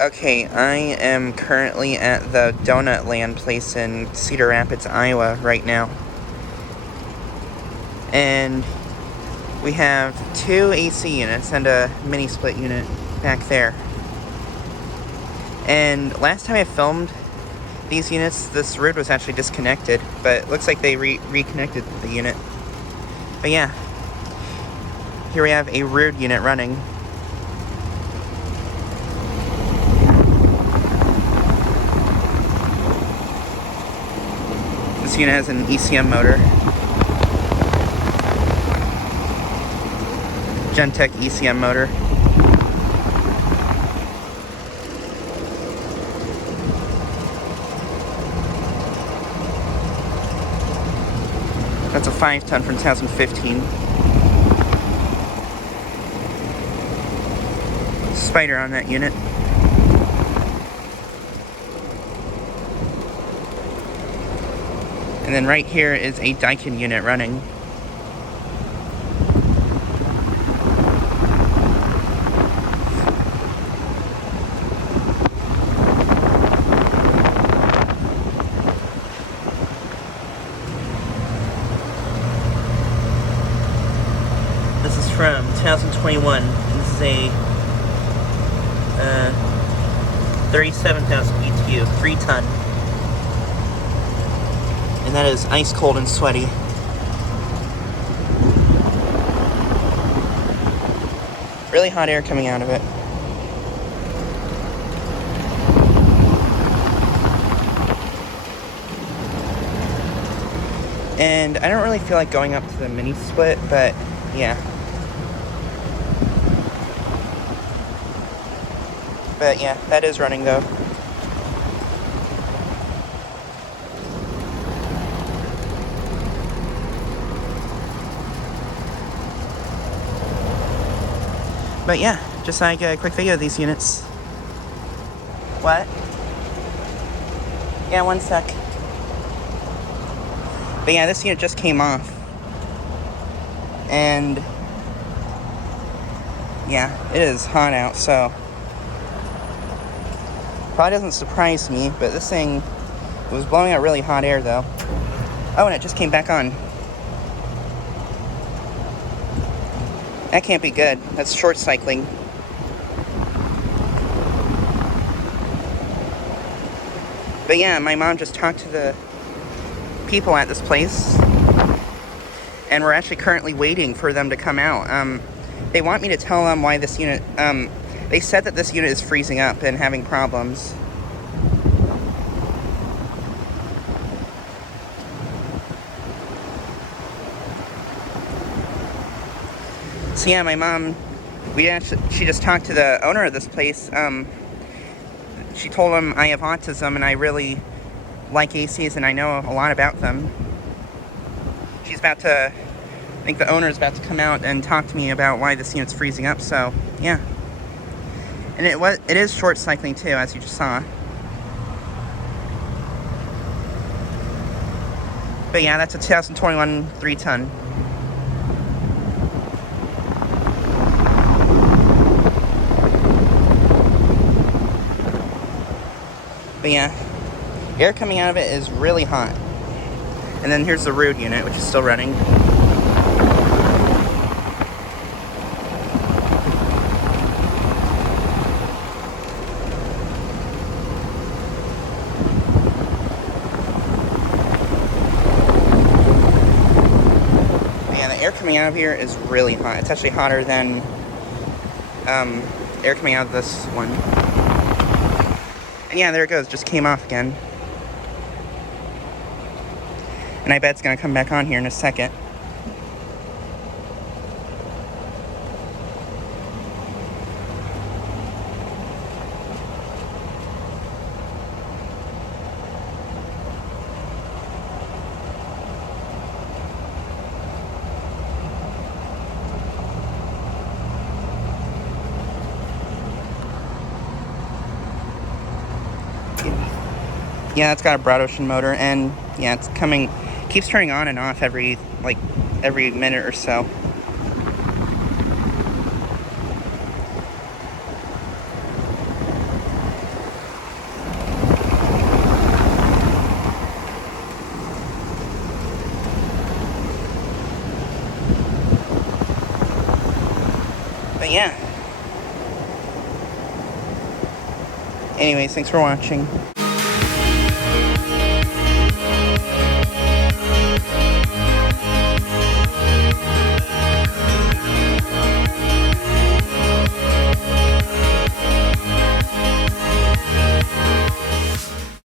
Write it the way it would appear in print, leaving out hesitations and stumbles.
Okay, I am currently at the DonutLand place in Cedar Rapids, Iowa right now. And we have 2 AC units and a mini split unit back there. And last time I filmed these units, this Ruud was actually disconnected, but it looks like they reconnected the unit. But yeah, here we have a Ruud unit running. This unit has an ECM motor. Gentech ECM motor. That's a 5-ton from 2015. Spider on that unit. And then right here is a Daikin unit running. This is from 2021. This is a 37,000 BTU, 3-ton. And that is ice cold and sweaty. Really hot air coming out of it. And I don't really feel like going up to the mini split, but yeah. But yeah, that is running though. But yeah, just like a quick video of these units. What? Yeah, 1 sec. But yeah, this unit just came off. And yeah, it is hot out, so probably doesn't surprise me, but this thing was blowing out really hot air though. Oh, and it just came back on. That can't be good. That's short cycling. But yeah, my mom just talked to the people at this place, and we're actually currently waiting for them to come out. They want me to tell them why this unit, they said that this unit is freezing up and having problems. So yeah, my mom, she just talked to the owner of this place. She told him I have autism and I really like ACs and I know a lot about them. She's about to, I think the owner is about to come out and talk to me about why this unit's freezing up, so yeah. And it is short cycling too, as you just saw. But yeah, that's a 2021 3-ton. But yeah, air coming out of it is really hot. And then here's the Ruud unit, which is still running. Yeah, the air coming out of here is really hot. It's actually hotter than air coming out of this one. And yeah, there it goes, just came off again. And I bet it's gonna come back on here in a second. Yeah, it's got a broad ocean motor, and yeah, it's keeps turning on and off every minute or so. But yeah. Anyways, thanks for watching.